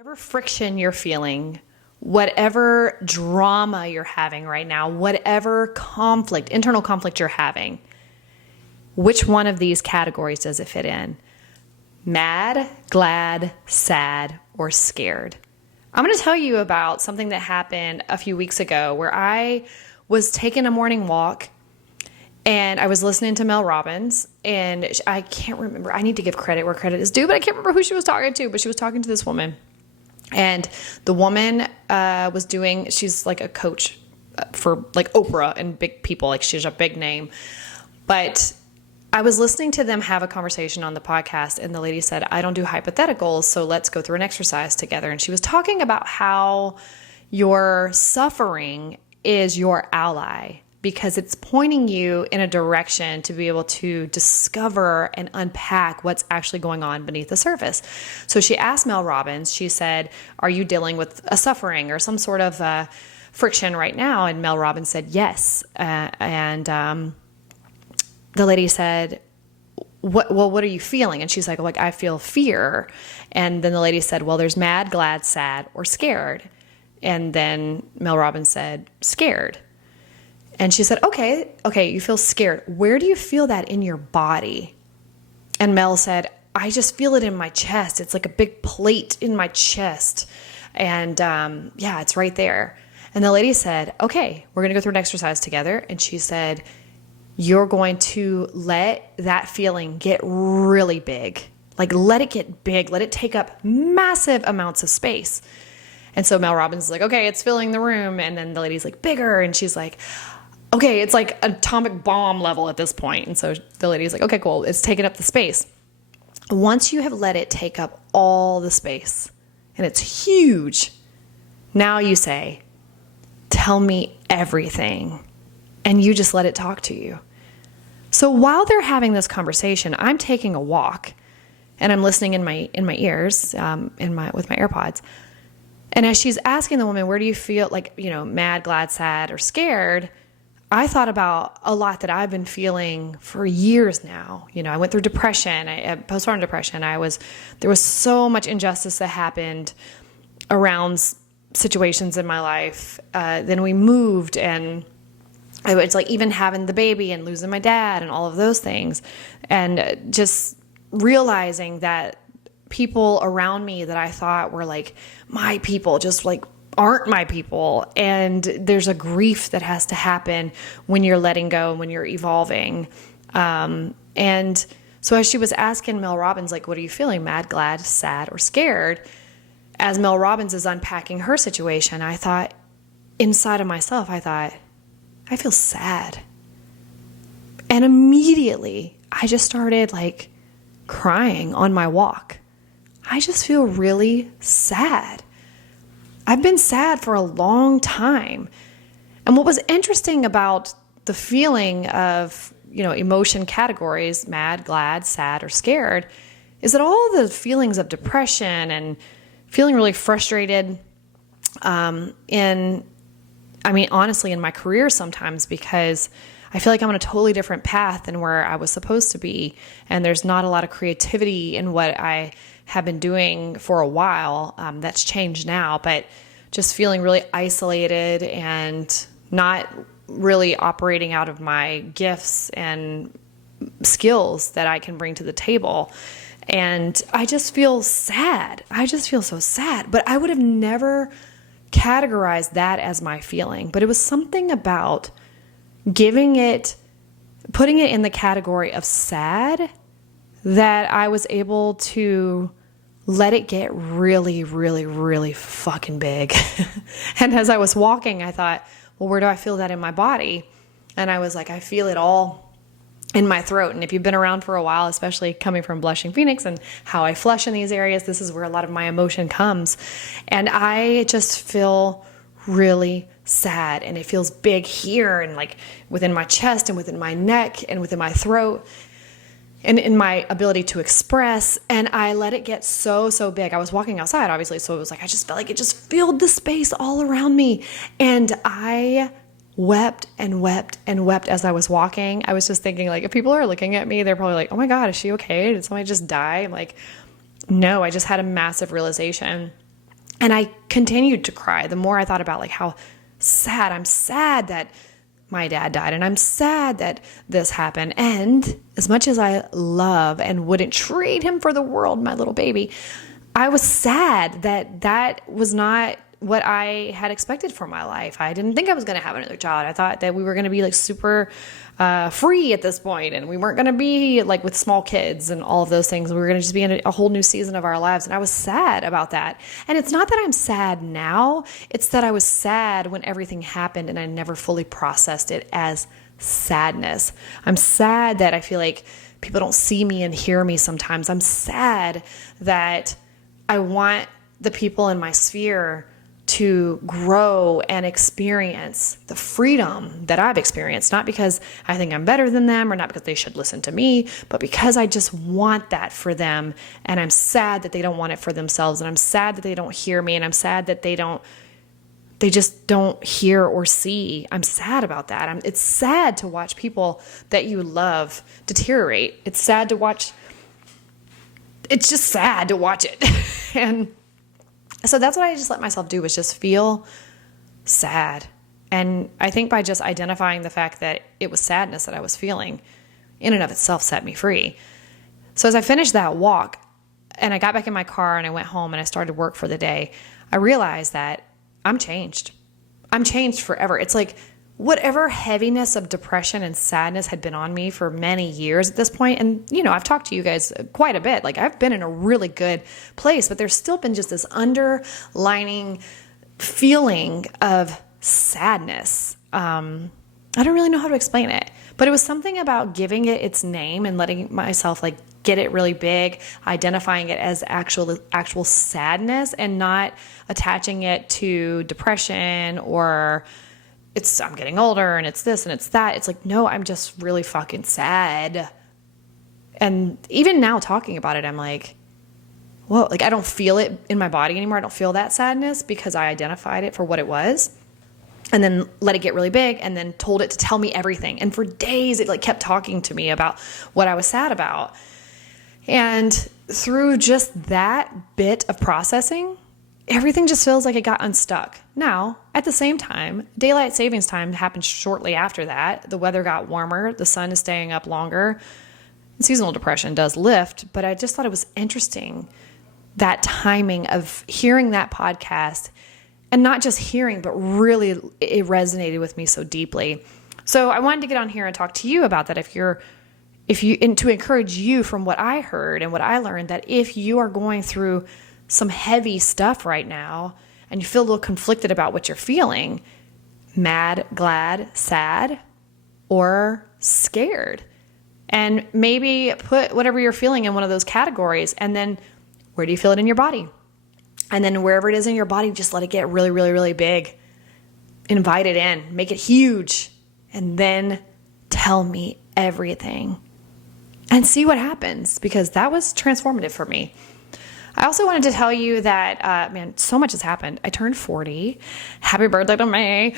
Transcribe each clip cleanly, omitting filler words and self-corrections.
Whatever friction you're feeling, whatever drama you're having right now, whatever conflict, internal conflict you're having, which one of these categories does it fit in? Mad, glad, sad, or scared? I'm going to tell you about something that happened a few weeks ago where I was taking a morning walk and I was listening to Mel Robbins, and I can't remember. I need to give credit where credit is due, but I can't remember who she was talking to, but she was talking to this woman. And the woman she's like a coach for like Oprah and big people, like she's a big name. But I was listening to them have a conversation on the podcast, and the lady said, I don't do hypotheticals, so let's go through an exercise together. And she was talking about how your suffering is your ally, because it's pointing you in a direction to be able to discover and unpack what's actually going on beneath the surface. So she asked Mel Robbins, she said, are you dealing with a suffering or some sort of friction right now? And Mel Robbins said, yes. The lady said, what are you feeling? And she's like, I feel fear. And then the lady said, well, there's mad, glad, sad, or scared. And then Mel Robbins said, scared. And she said, okay, you feel scared. Where do you feel that in your body? And Mel said, I just feel it in my chest. It's like a big plate in my chest. And it's right there. And the lady said, okay, we're going to go through an exercise together. And she said, you're going to let that feeling get really big. Like, let it get big. Let it take up massive amounts of space. And so Mel Robbins is like, okay, it's filling the room. And then the lady's like, bigger. And she's like, okay, it's like atomic bomb level at this point. And so the lady's like, okay, cool. It's taking up the space. Once you have let it take up all the space and it's huge, now you say, tell me everything. And you just let it talk to you. So while they're having this conversation, I'm taking a walk and I'm listening in my ears, with my AirPods. And as she's asking the woman, where do you feel like, mad, glad, sad, or scared? I thought about a lot that I've been feeling for years now. I went through depression, postpartum depression. There was so much injustice that happened around situations in my life. Then we moved, and it's like even having the baby and losing my dad and all of those things. And just realizing that people around me that I thought were like my people, just like aren't my people. And there's a grief that has to happen when you're letting go and when you're evolving. And so as she was asking Mel Robbins, like, what are you feeling? Mad, glad, sad, or scared? As Mel Robbins is unpacking her situation, I thought inside of myself, I feel sad. And immediately I just started like crying on my walk. I just feel really sad. I've been sad for a long time. And what was interesting about the feeling of, emotion categories, mad, glad, sad, or scared, is that all the feelings of depression and feeling really frustrated, honestly, in my career sometimes, because I feel like I'm on a totally different path than where I was supposed to be. And there's not a lot of creativity in what I have been doing for a while. That's changed now, but just feeling really isolated and not really operating out of my gifts and skills that I can bring to the table. And I just feel sad. I just feel so sad. But I would have never categorized that as my feeling. But it was something about putting it in the category of sad, that I was able to let it get really, really, really fucking big. And as I was walking, I thought, well, where do I feel that in my body? And I was like, I feel it all in my throat. And if you've been around for a while, especially coming from Blushing Phoenix and how I flush in these areas, this is where a lot of my emotion comes. And I just feel really sad, and it feels big here and like within my chest and within my neck and within my throat and in my ability to express. And I let it get so big. I was walking outside, obviously, so it was like I just felt like it just filled the space all around me. And I wept and wept and wept as I was walking. I was just thinking, like, if people are looking at me, they're probably like, oh my God, is she okay? Did somebody just die? I'm like, no, I just had a massive realization And I continued to cry the more I thought about like how sad, I'm sad that my dad died, and I'm sad that this happened. And as much as I love and wouldn't trade him for the world, my little baby, I was sad that that was not what I had expected for my life. I didn't think I was going to have another child. I thought that we were going to be like super free at this point, and we weren't going to be like with small kids and all of those things. We were going to just be in a whole new season of our lives. And I was sad about that. And it's not that I'm sad now. It's that I was sad when everything happened and I never fully processed it as sadness. I'm sad that I feel like people don't see me and hear me sometimes. I'm sad that I want the people in my sphere to grow and experience the freedom that I've experienced, not because I think I'm better than them or not because they should listen to me, but because I just want that for them. And I'm sad that they don't want it for themselves. And I'm sad that they don't hear me. And I'm sad that they just don't hear or see. I'm sad about that. It's sad to watch people that you love deteriorate. It's sad to watch. It's just sad to watch it. And so that's what I just let myself do, was just feel sad. And I think by just identifying the fact that it was sadness that I was feeling, in and of itself set me free. So as I finished that walk and I got back in my car and I went home and I started work for the day, I realized that I'm changed. I'm changed forever. It's like whatever heaviness of depression and sadness had been on me for many years at this point. And, you know, I've talked to you guys quite a bit. Like I've been in a really good place, but there's still been just this underlining feeling of sadness. I don't really know how to explain it, but it was something about giving it its name and letting myself like get it really big, identifying it as actual sadness and not attaching it to depression or I'm getting older and it's this and it's that. It's like, no, I'm just really fucking sad. And even now talking about it, I'm like, whoa, like I don't feel it in my body anymore. I don't feel that sadness because I identified it for what it was and then let it get really big and then told it to tell me everything. And for days it like kept talking to me about what I was sad about. And through just that bit of processing, everything just feels like it got unstuck. Now, at the same time, daylight savings time happened shortly after that. The weather got warmer. The sun is staying up longer. Seasonal depression does lift, but I just thought it was interesting, that timing of hearing that podcast, and not just hearing, but really it resonated with me so deeply. So I wanted to get on here and talk to you about that. And to encourage you from what I heard and what I learned, that if you are going through some heavy stuff right now and you feel a little conflicted about what you're feeling, mad, glad, sad, or scared, and maybe put whatever you're feeling in one of those categories. And then where do you feel it in your body? And then wherever it is in your body, just let it get really, really, really big. Invite it in, make it huge, and then tell me everything and see what happens, because that was transformative for me. I also wanted to tell you that, man, so much has happened. I turned 40. Happy birthday to me.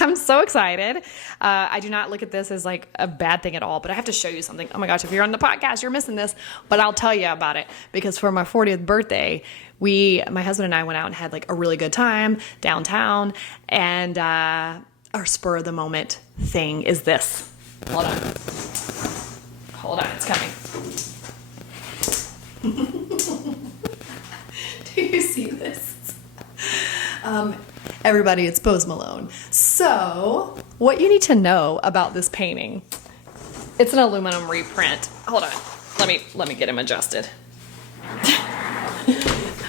I'm so excited. I do not look at this as like a bad thing at all, but I have to show you something. Oh my gosh, if you're on the podcast, you're missing this, but I'll tell you about it, because for my 40th birthday, my husband and I went out and had like a really good time downtown, and our spur of the moment thing is this. Hold on, it's coming. Do you see this? Everybody, it's Post Malone. So, what you need to know about this painting, it's an aluminum reprint. Hold on, let me get him adjusted.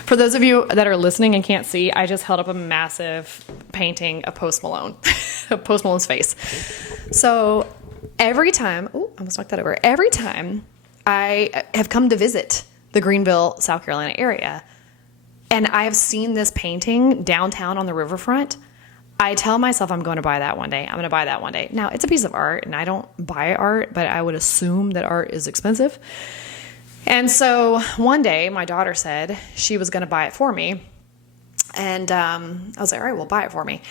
For those of you that are listening and can't see, I just held up a massive painting of Post Malone, of Post Malone's face. So every time, I almost knocked that over. Every time I have come to visit the Greenville, South Carolina area, and I have seen this painting downtown on the riverfront, I tell myself I'm going to buy that one day. I'm going to buy that one day. Now, it's a piece of art, and I don't buy art, but I would assume that art is expensive. And so one day, my daughter said she was going to buy it for me. And I was like, all right, well, buy it for me.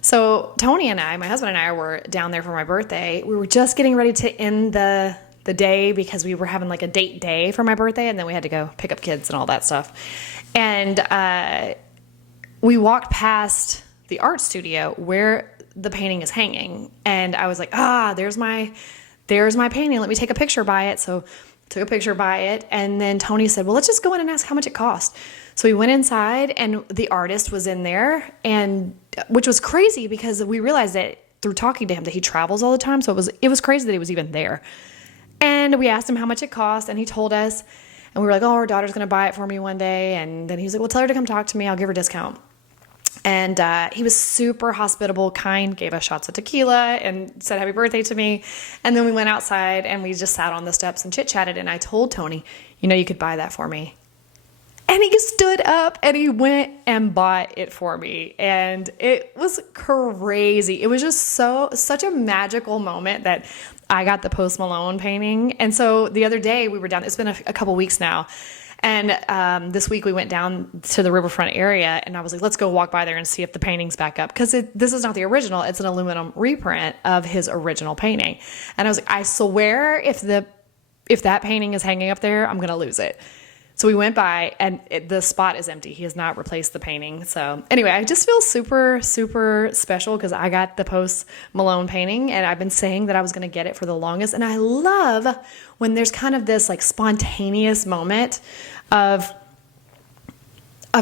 So Tony and I, my husband and I, were down there for my birthday. We were just getting ready to end the day because we were having like a date day for my birthday, and then we had to go pick up kids and all that stuff. And we walked past the art studio where the painting is hanging. And I was like, there's my painting. Let me take a picture by it. So took a picture by it. And then Tony said, well, let's just go in and ask how much it cost. So we went inside and the artist was in there, and which was crazy because we realized that through talking to him that he travels all the time. So it was crazy that he was even there. And we asked him how much it cost, and he told us, and we were like, our daughter's going to buy it for me one day. And then he was like, well, tell her to come talk to me. I'll give her a discount. And he was super hospitable, kind, gave us shots of tequila and said happy birthday to me. And then we went outside and we just sat on the steps and chit-chatted. And I told Tony, you could buy that for me. And he stood up and he went and bought it for me. And it was crazy. It was just such a magical moment that I got the Post Malone painting. And so the other day we were down, it's been a couple weeks now. And this week we went down to the riverfront area, and I was like, let's go walk by there and see if the painting's back up. Because this is not the original. It's an aluminum reprint of his original painting. And I was like, I swear if that painting is hanging up there, I'm going to lose it. So we went by, and the spot is empty. He has not replaced the painting. So anyway, I just feel super, super special because I got the Post Malone painting, and I've been saying that I was going to get it for the longest. And I love when there's kind of this like spontaneous moment of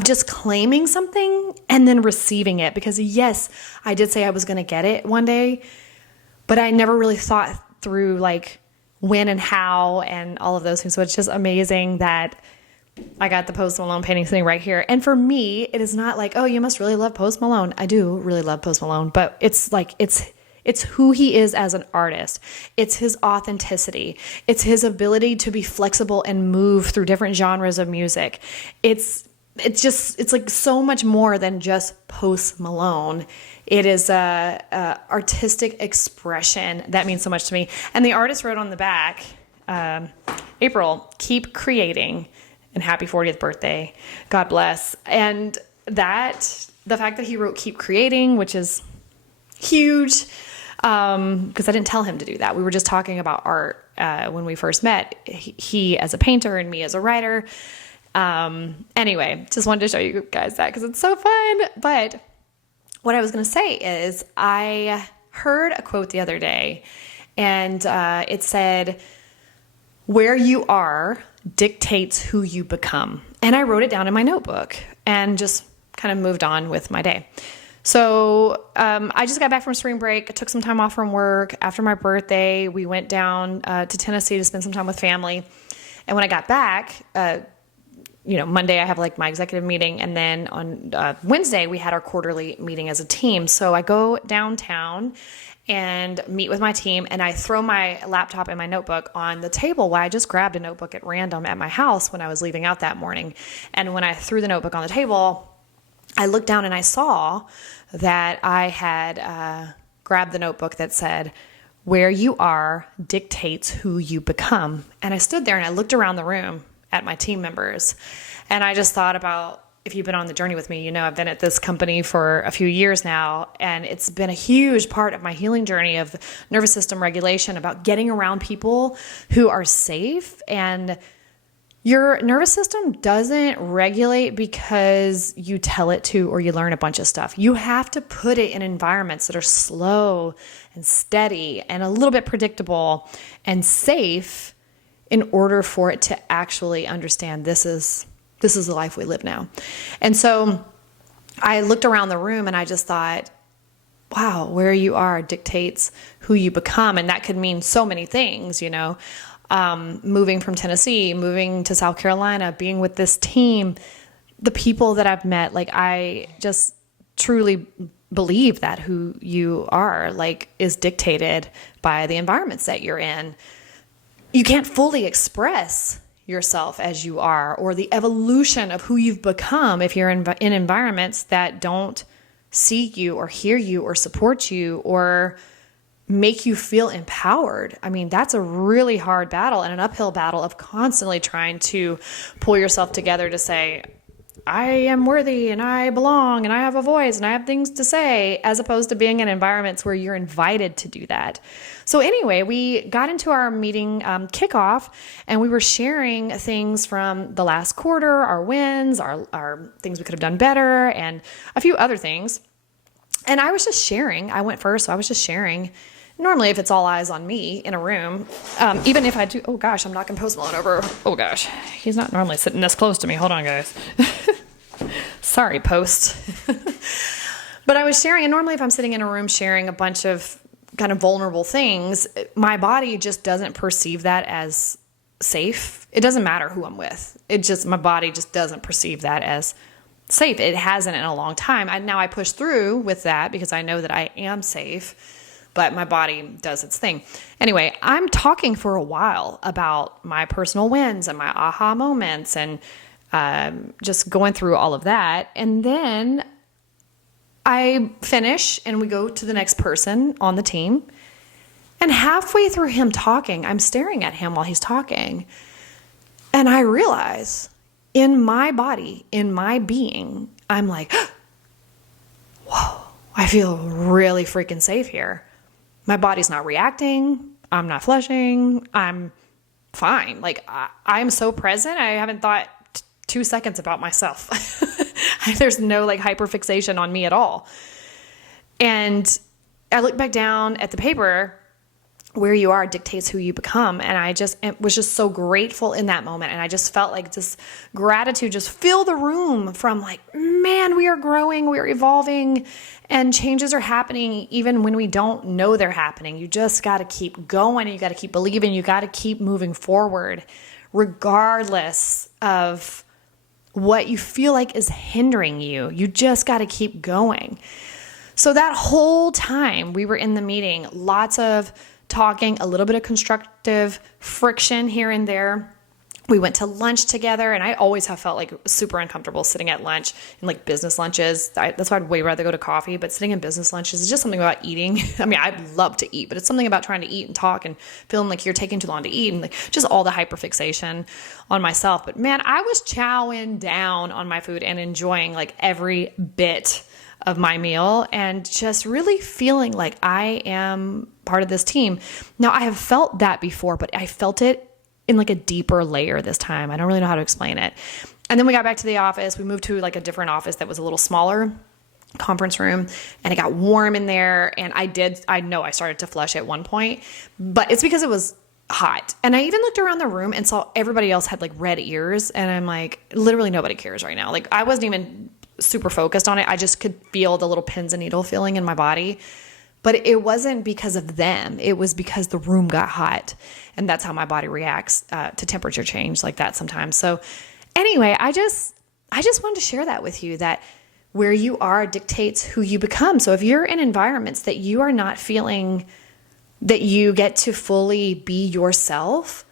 just claiming something and then receiving it. Because yes, I did say I was going to get it one day, but I never really thought through like when and how and all of those things. So it's just amazing that I got the Post Malone painting sitting right here. And for me, it is not like, oh, you must really love Post Malone. I do really love Post Malone, but it's like, it's who he is as an artist. It's his authenticity. It's his ability to be flexible and move through different genres of music. It's like so much more than just Post Malone. It is a artistic expression that means so much to me. And the artist wrote on the back, April, keep creating, and happy 40th birthday. God bless. And the fact that he wrote keep creating, which is huge, because I didn't tell him to do that. We were just talking about art when we first met, he as a painter and me as a writer. Anyway, just wanted to show you guys that because it's so fun. But what I was going to say is I heard a quote the other day, and it said, where you are dictates who you become. And I wrote it down in my notebook and just kind of moved on with my day. So I just got back from spring break. I took some time off from work. After my birthday, we went down to Tennessee to spend some time with family. And when I got back, Monday I have like my executive meeting. And then on Wednesday, we had our quarterly meeting as a team. So I go downtown and meet with my team, and I throw my laptop and my notebook on the table. Well, I just grabbed a notebook at random at my house when I was leaving out that morning. And when I threw the notebook on the table, I looked down and I saw that I had grabbed the notebook that said, where you are dictates who you become. And I stood there and I looked around the room at my team members, and I just thought about, if you've been on the journey with me, I've been at this company for a few years now, and it's been a huge part of my healing journey of nervous system regulation, about getting around people who are safe. And your nervous system doesn't regulate because you tell it to or you learn a bunch of stuff. You have to put it in environments that are slow and steady and a little bit predictable and safe in order for it to actually understand this is the life we live now. And so I looked around the room and I just thought, wow, where you are dictates who you become. And that could mean so many things, moving from Tennessee, moving to South Carolina, being with this team, the people that I've met. Like, I just truly believe that who you are, like, is dictated by the environments that you're in. You can't fully express yourself as you are, or the evolution of who you've become, if you're in environments that don't see you or hear you or support you or make you feel empowered. I mean, that's a really hard battle and an uphill battle of constantly trying to pull yourself together to say, I am worthy and I belong and I have a voice and I have things to say, as opposed to being in environments where you're invited to do that. So anyway, we got into our meeting kickoff, and we were sharing things from the last quarter, our wins, our things we could have done better, and a few other things. And I was just sharing. I went first, so I was just sharing. Normally, if it's all eyes on me in a room, even if I do, oh gosh, I'm knocking Post Malone over. Oh gosh, he's not normally sitting this close to me. Hold on, guys. Sorry, Post. But I was sharing, and normally if I'm sitting in a room sharing a bunch of kind of vulnerable things, my body just doesn't perceive that as safe. It doesn't matter who I'm with. My body just doesn't perceive that as safe. It hasn't in a long time. Now I push through with that because I know that I am safe. But my body does its thing. Anyway, I'm talking for a while about my personal wins and my aha moments and just going through all of that. And then I finish and we go to the next person on the team. And halfway through him talking, I'm staring at him while he's talking. And I realize in my body, in my being, I'm like, whoa, I feel really freaking safe here. My body's not reacting. I'm not flushing. I'm fine. Like I'm so present. I haven't thought 2 seconds about myself. There's no like hyperfixation on me at all. And I look back down at the paper, where you are dictates who you become. And I was just so grateful in that moment. And I just felt like this gratitude just fill the room from like, man, we are growing, we are evolving, and changes are happening even when we don't know they're happening. You just got to keep going. You got to keep believing. You got to keep moving forward, regardless of what you feel like is hindering you. You just got to keep going. So that whole time we were in the meeting, lots of talking, a little bit of constructive friction here and there. We went to lunch together, and I always have felt like super uncomfortable sitting at lunch in like business lunches. That's why I'd way rather go to coffee, but sitting in business lunches is just something about eating. I mean, I'd love to eat, but it's something about trying to eat and talk and feeling like you're taking too long to eat and like just all the hyperfixation on myself. But man, I was chowing down on my food and enjoying like every bit of my meal and just really feeling like I am part of this team. Now, I have felt that before, but I felt it in like a deeper layer this time. I don't really know how to explain it. And then we got back to the office. We moved to like a different office that was a little smaller, conference room, and it got warm in there. And I know I started to flush at one point, but it's because it was hot. And I even looked around the room and saw everybody else had like red ears. And I'm like, literally nobody cares right now. Like I wasn't even super focused on it. I just could feel the little pins and needle feeling in my body. But it wasn't because of them. It was because the room got hot. And that's how my body reacts to temperature change like that sometimes. So anyway, I just wanted to share that with you, that where you are dictates who you become. So if you're in environments that you are not feeling that you get to fully be yourself,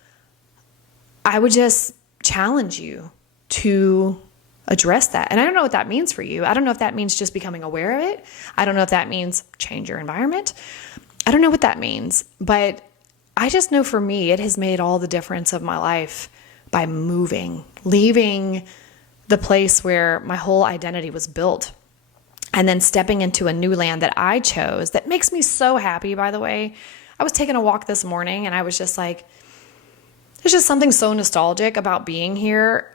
I would just challenge you to address that. And I don't know what that means for you. I don't know if that means just becoming aware of it. I don't know if that means change your environment. I don't know what that means, but I just know for me, it has made all the difference of my life by moving, leaving the place where my whole identity was built, and then stepping into a new land that I chose that makes me so happy, by the way. I was taking a walk this morning and I was just like, there's just something so nostalgic about being here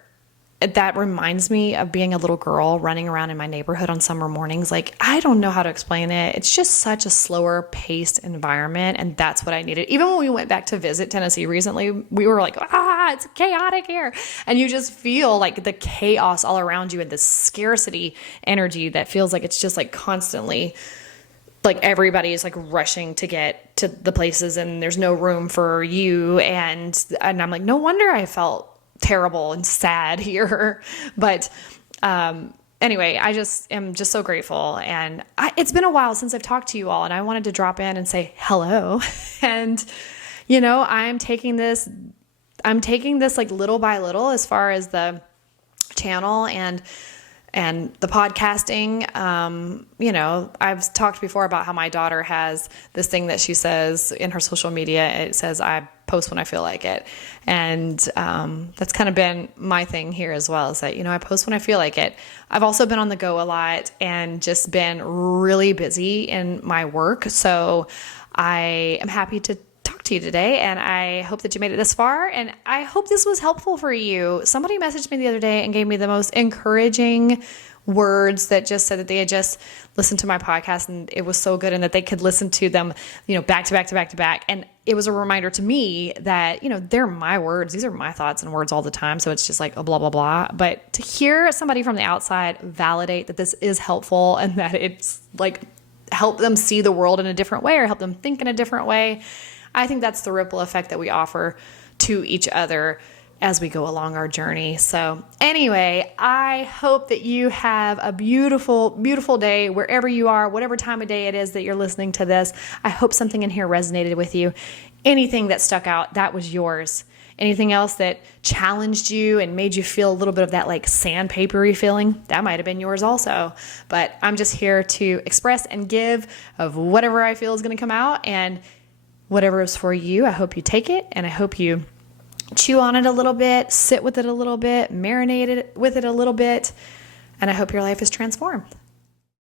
that reminds me of being a little girl running around in my neighborhood on summer mornings. Like, I don't know how to explain it. It's just such a slower paced environment. And that's what I needed. Even when we went back to visit Tennessee recently, we were like, it's chaotic here. And you just feel like the chaos all around you and the scarcity energy that feels like it's just like constantly like everybody is like rushing to get to the places and there's no room for you. And I'm like, no wonder I felt terrible and sad here. But anyway, I just am just so grateful. And it's been a while since I've talked to you all, and I wanted to drop in and say hello. And, you know, I'm taking this like little by little as far as the channel and the podcasting. You know, I've talked before about how my daughter has this thing that she says in her social media. It says, I post when I feel like it. And that's kind of been my thing here as well, is that, I post when I feel like it. I've also been on the go a lot and just been really busy in my work. So I am happy to talk to you today, and I hope that you made it this far, and I hope this was helpful for you. Somebody messaged me the other day and gave me the most encouraging words, that just said that they had just listened to my podcast and it was so good, and that they could listen to them, back to back to back to back. And it was a reminder to me that, they're my words. These are my thoughts and words all the time. So it's just like a blah, blah, blah. But to hear somebody from the outside validate that this is helpful and that it's like help them see the world in a different way or help them think in a different way, I think that's the ripple effect that we offer to each other as we go along our journey. So anyway, I hope that you have a beautiful, beautiful day wherever you are, whatever time of day it is that you're listening to this. I hope something in here resonated with you. Anything that stuck out, that was yours. Anything else that challenged you and made you feel a little bit of that like sandpapery feeling, that might have been yours also. But I'm just here to express and give of whatever I feel is going to come out, and whatever is for you, I hope you take it, and I hope you chew on it a little bit, sit with it a little bit, marinate it with it a little bit, and I hope your life is transformed.